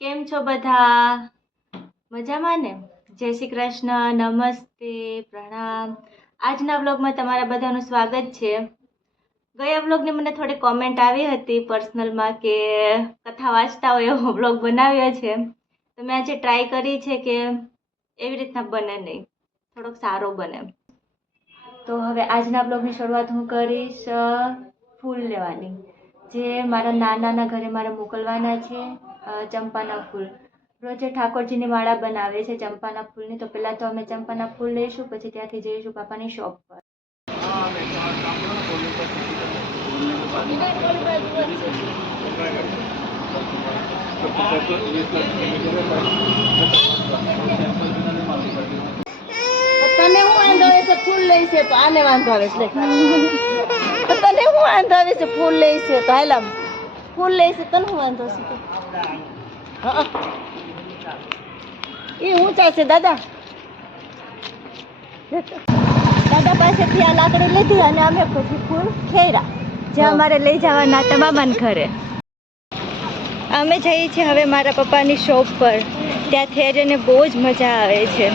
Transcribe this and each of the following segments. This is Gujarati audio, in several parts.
કેમ છો બધા? મજામાં ને? જય શ્રી કૃષ્ણ, નમસ્તે, પ્રણામ. આજના વ્લોગમાં તમારા બધાનું સ્વાગત છે. ગયા વ્લોગની મને થોડી કોમેન્ટ આવી હતી પર્સનલમાં કે કથા વાંચતા હોય એવો વ્લોગ બનાવ્યો છે. તો મેં આજે ટ્રાય કરી છે કે એવી રીતના બને નહીં. થોડોક સારો બને. તો હવે આજના બ્લોગની શરૂઆત હું કરીશ ફૂલ લેવાની. જે મારા નાનાના ઘરે મારે મોકલવાના છે. ચંપાના ફૂલ. રોજે ઠાકોરજીની માળા બનાવે છે ચંપાના ફૂલની. તો પહેલાં તો અમે ચંપાના ફૂલ લઈશું, પછી ત્યાંથી જઈશું પાપાની શોપ પર. તને હું વાંધો આવે છે? ફૂલ લઈ તો આને વાંધો આવે છે તને હું વાંધો આવે છે? ફૂલ લઈ તો હાલ ફૂલ લઈ છે તને હું વાંધો છે? હા એ ઊંચા છે દાદા? દાદા પાસેથી આ લાકડી લીધી અને અમે પછી ફૂલ ખેરા જે અમારે લઈ જવાના હતા મામાને ઘરે. અમે જઈએ છીએ હવે મારા પપ્પાની શોપ પર. ત્યાં થેરીને બહુ જ મજા આવે છે.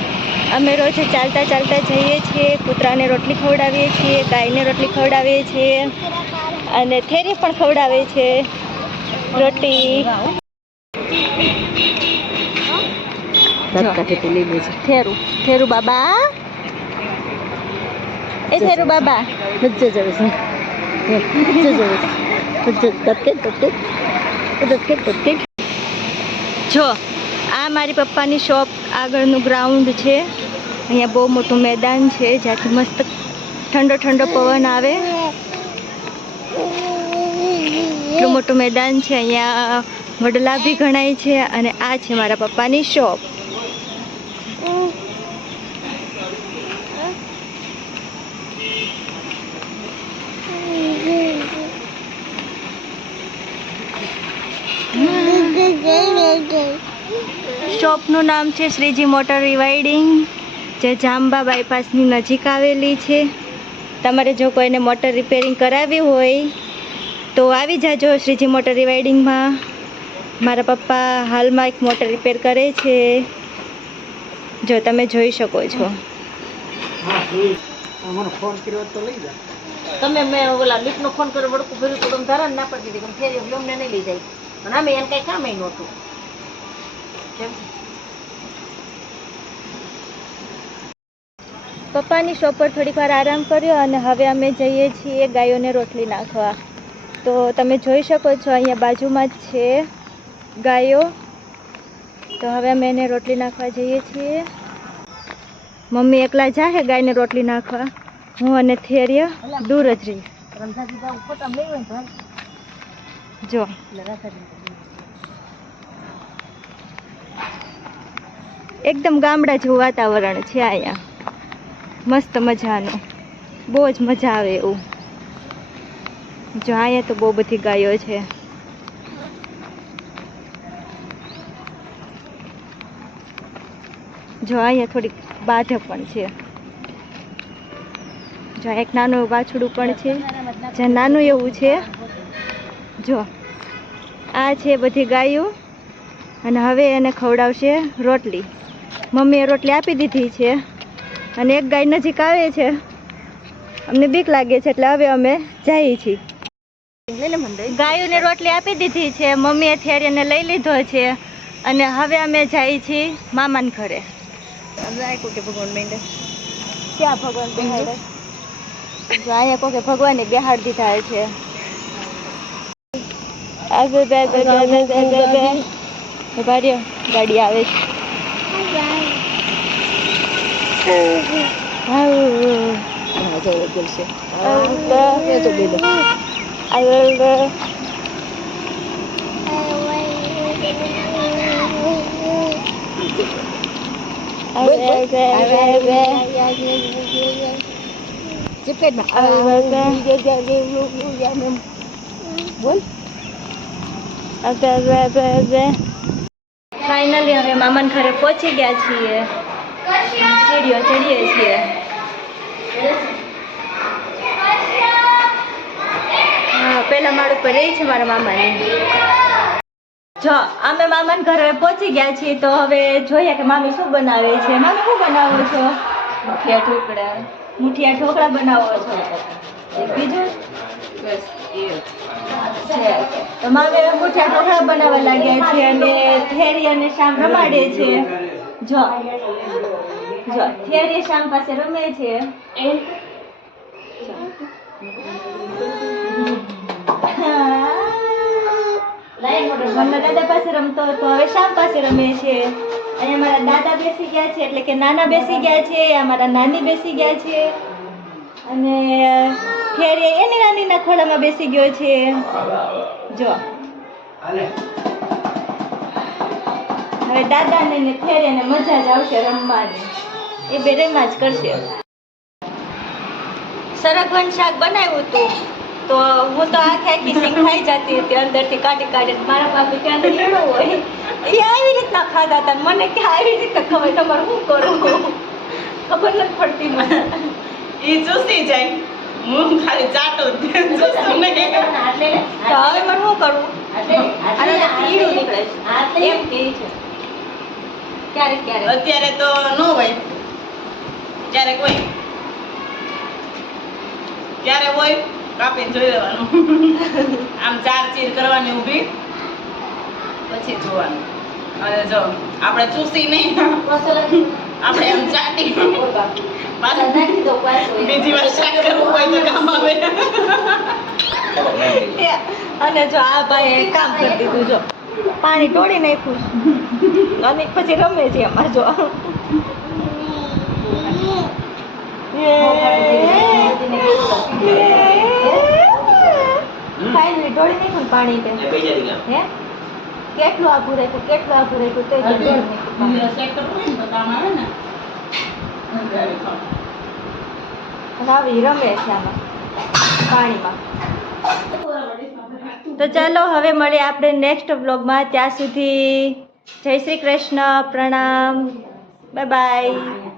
અમે રોજ ચાલતા ચાલતા જઈએ છીએ, કૂતરાને રોટલી ખવડાવીએ છીએ, ગાયને રોટલી ખવડાવીએ છીએ. અને થેરી પણ ખવડાવે છે. રોટી. ધક્કાથી લઈ લેજે થેરું થેરું બાબા. એ થેરું બાબા. મજ્જા જ આવે છે. મજ્જા જ આવે છે. મજ્જા ધક્કે ધક્કે ધક્કે ધક્કે જો આ મારી પપ્પાની શોપ આગળનું ગ્રાઉન્ડ છે. અહીંયા બહુ મોટું મેદાન છે જ્યાંથી મસ્ત ઠંડો ઠંડો પવન આવે. એટલું મોટું મેદાન છે અહીંયા વડલા બી ગણાય છે અને આ છે મારા પપ્પાની શોપ. શોપનું નામ છે શ્રીજી મોટર રિવાઇડિંગ જે જાંબા બાયપાસની નજીક આવેલી છે. તમારે જો કોઈને મોટર રિપેરિંગ કરાવવી હોય તો આવી જાજો શ્રીજી મોટર રિવાઇડિંગમાં. મારા પપ્પા હાલમાં એક મોટર રિપેર કરે છે. જો તમે જોઈ શકો છો. તમે મેં ઓલા લીટનો ફોન કર્યો વડકું ભર્યું તો તમે તારા ના પડી દીધી ફેરી અમને નહીં લઈ જાય. અને અમે એને કઈ કામ નહોતું. પપ્પાની શોપ પર થોડીક વાર આરામ કર્યો અને હવે અમે જઈએ છીએ ગાયોને રોટલી નાખવા. તો તમે જોઈ શકો છો અહીંયા બાજુમાં જ છે ગાયો. તો હવે અમે એને રોટલી નાખવા જઈએ છીએ. મમ્મી એકલા જાહે ગાયને રોટલી નાખવા? હું અને થેરિયા દૂર જ રહી જો. એકદમ ગામડા જેવું વાતાવરણ છે અહીંયા. મસ્ત મજાનું. બહુ જ મજા આવે એવું. જો, અહીંયા તો બહુ બધી ગાયો છે. જો, અહીંયા થોડીક બાધે પણ છે. જો, એક નાનું વાછડું પણ છે. જે નાનું એવું છે જો આ છે બધી ગાયો અને હવે એને ખવડાવશે રોટલી. મમ્મીએ રોટલી આપી દીધી છે અને એક ગાય નજીક આવે છે. અમને બીક લાગે છે એટલે હવે અમે જઈએ છીએ. ગાયોને રોટલી આપી દીધી છે મમ્મીએ થેરીને લઈ લીધો છે અને હવે અમે જઈએ છીએ મામાને ઘરે. ભગવાન મેંડે. ક્યાં ભગવાન બેહાડે? જો અહીંયા કોકે ભગવાને બેહાડ દીધા છે. બે બે બે. બે બે. બે. બે ઊભા રહ્યો ગાડી આવે છે બેલો. ફાઇનલી હવે મામાન ઘરે પહોંચી ગયા છીએ. સીડીઓ ચડીએ છીએ. પેલા માળ ઉપર રહી છે મારા મામાની. જો, અમે મામાના ઘરે પહોંચી ગયા છીએ, તો હવે જોઈએ કે મામી શું બનાવે છે. મામી શું બનાવો છો? મુઠિયા ઢોકળા. મુઠિયા ઢોકળા બનાવો છો. બીજું? અને અને દાદા પાસે રમતો હતો, હવે શામ પાસે રમે છે. અહીંયા મારા દાદા બેસી ગયા છે, એટલે કે નાના બેસી ગયા છે, અમારા નાની બેસી ગયા છે. અને ફેરી એની નાનીના ખોળામાં બેસી ગયો છે. જો. હવે દાદાને ને ફેરીને મજા જ આવશે રમવાની. એ બે રમ્યા જ કરશે. સરગવન શાક બનાવ્યું હતું તો હું તો આખે આખી સિંગ ખાઈ જતી હતી અંદરથી કાઢી કાઢીને મારા ભાભી કે અંદર હોય. એ આવી રીતના ખાધા હતા ને મને કે આવી રીતે ખબર તમારે શું કરું? ખબર નથી પડતી મને. એ ચૂસી જાય. હું ખાલી ચાટો જ ચૂસું નહીં. તો હવે મને શું કરવું અને તો નીકળે છે એમ કે છે ક્યારેક ક્યારેક અત્યારે તો ન હોય ક્યારેક હોય ક્યારે હોય કાપીને જોઈ લેવાનું આમ ચાર ચીર કરવાની ઊભી પછી જોવાનું અને જો આપણે ચૂસી નહીં આપણે આમ ચાટી બીજી વાર શાક કરવું હોય તો કામ આવે. અને જો આ ભાઈ કામ કરી દીધું જો. પાણી ઢોળી નાખ્યું. અને પછી રમે છે એમાં જો. ફાઇનલી ઢોળી નાખ્યું પાણી હે? કેટલું આઘું રાખ્યું કેટલું આઘું રાખ્યું તો તો ચાલો હવે મળીએ આપણે નેક્સ્ટ બ્લોગમાં ત્યાં સુધી જય શ્રી કૃષ્ણ, પ્રણામ. Bye bye